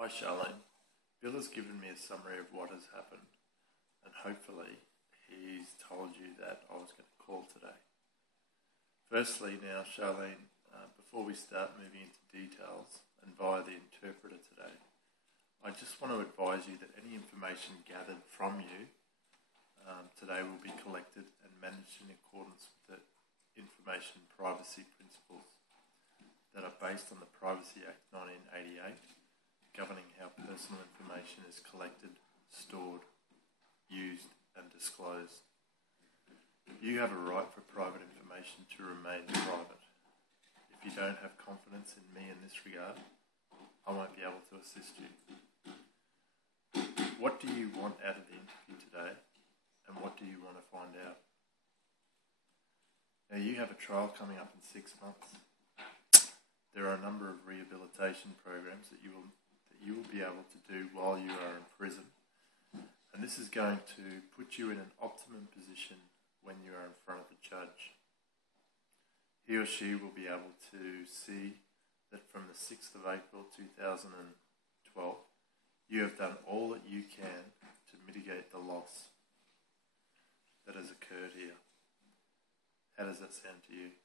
Hi Charlene. Bill has given me a summary of what has happened, and hopefully he's told you that I was going to call today. Firstly now, Charlene, before we start moving into details and via the interpreter today, I just want to advise you that any information gathered from you today will be collected and managed in accordance with the information privacy principles that are based on the Privacy Act 1988, governing how personal information is collected, stored, used and disclosed. You have a right for private information to remain private. If you don't have confidence in me in this regard, I won't be able to assist you. What do you want out of the interview today, and what do you want to find out? Now, you have a trial coming up in 6 months. There are a number of rehabilitation programs that you will be able to do while you are in prison, and this is going to put you in an optimum position when you are in front of the judge. He or she will be able to see that from the 6th of April 2012, you have done all that you can to mitigate the loss that has occurred here. How does that sound to you?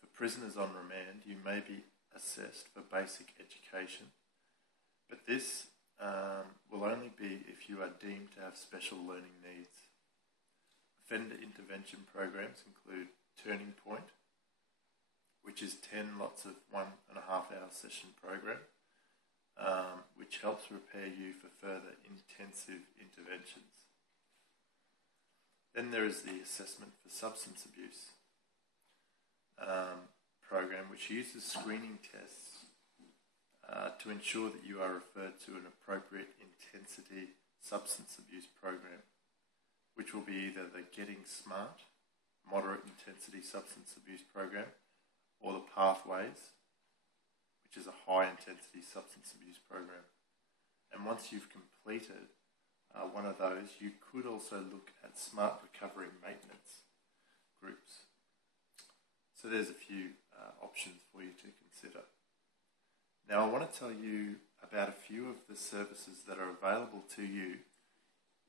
For prisoners on remand, you may be assessed for basic education, but this will only be if you are deemed to have special learning needs. Offender intervention programs include Turning Point, which is 10 lots of 1.5 hour session program, which helps prepare you for further intensive interventions. Then there is the Assessment for Substance Abuse program, which uses screening tests to ensure that you are referred to an appropriate intensity substance abuse program, which will be either the Getting Smart, moderate intensity substance abuse program, or the Pathways, which is a high intensity substance abuse program. And once you've completed one of those, you could also look at smart recovery maintenance groups. So there's a few options for you to consider. Now I want to tell you about a few of the services that are available to you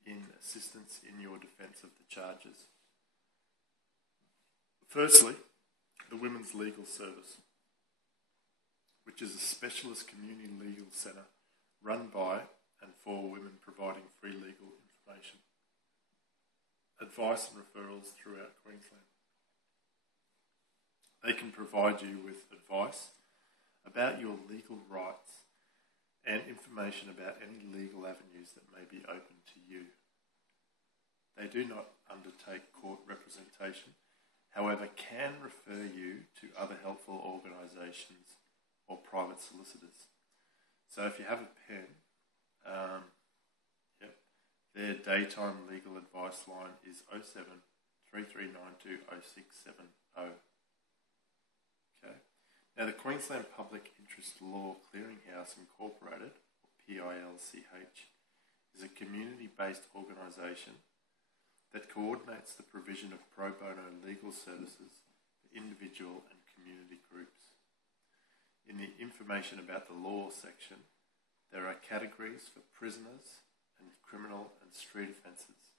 in assistance in your defence of the charges. Firstly, the Women's Legal Service, which is a specialist community legal centre run by and for women providing free legal information, advice and referrals throughout Queensland. They can provide you with advice about your legal rights and information about any legal avenues that may be open to you. They do not undertake court representation, however, can refer you to other helpful organisations or private solicitors. So if you have a pen, their daytime legal advice line is 07 3392 0670. Okay. Now, the Queensland Public Interest Law Clearinghouse Incorporated, or PILCH, is a community-based organisation that coordinates the provision of pro bono legal services for individual and community groups. In the information about the law section, there are categories for prisoners and criminal and street offences,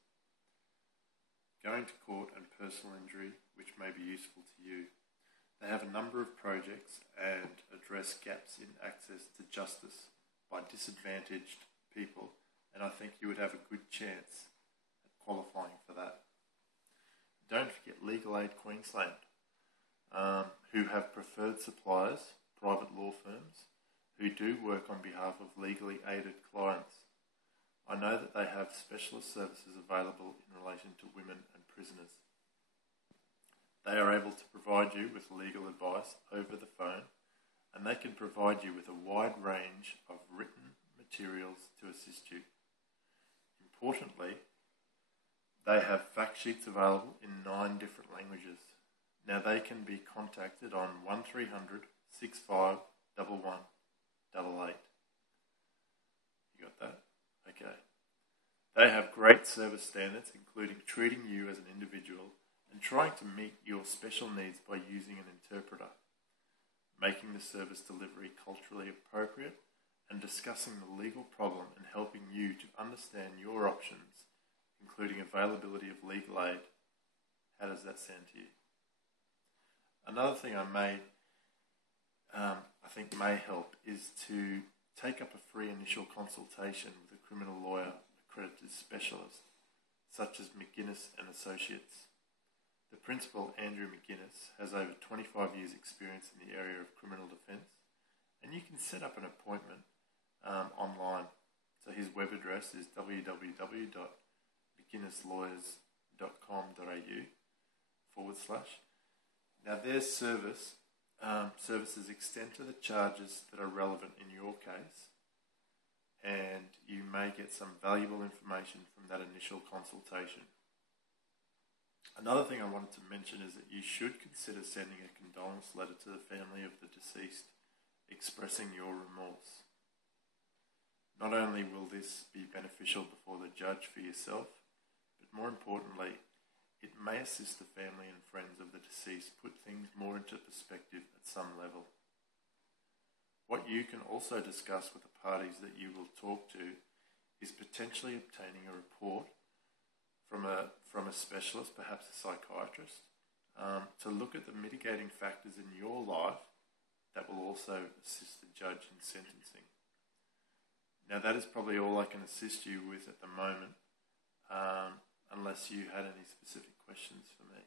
going to court and personal injury, which may be useful to you. They have a number of projects and address gaps in access to justice by disadvantaged people, and I think you would have a good chance at qualifying for that. Don't forget Legal Aid Queensland, who have preferred suppliers, private law firms, who do work on behalf of legally aided clients. I know that they have specialist services available in relation to women and prisoners. They are able to provide you with legal advice over the phone, and they can provide you with a wide range of written materials to assist you. Importantly, they have fact sheets available in 9 different languages. Now they can be contacted on 1300 65 11 88. You got that? Okay. They have great service standards, including treating you as an individual and trying to meet your special needs by using an interpreter. making the service delivery culturally appropriate, and discussing the legal problem and helping you to understand your options, including availability of legal aid. How does that sound to you? Another thing I think may help is to take up a free initial consultation with a criminal lawyer accredited specialist, such as McGuinness and Associates. The principal, Andrew McGuinness, has over 25 years' experience in the area of criminal defence, and you can set up an appointment online. So his web address is www.mcguinnesslawyers.com.au/. Now their services extend to the charges that are relevant in your case, and you may get some valuable information from that initial consultation. Another thing I wanted to mention is that you should consider sending a condolence letter to the family of the deceased expressing your remorse. Not only will this be beneficial before the judge for yourself, but more importantly, it may assist the family and friends of the deceased put things more into perspective at some level. What you can also discuss with the parties that you will talk to is potentially obtaining a report from a specialist, perhaps a psychiatrist, to look at the mitigating factors in your life that will also assist the judge in sentencing. Now that is probably all I can assist you with at the moment, unless you had any specific questions for me.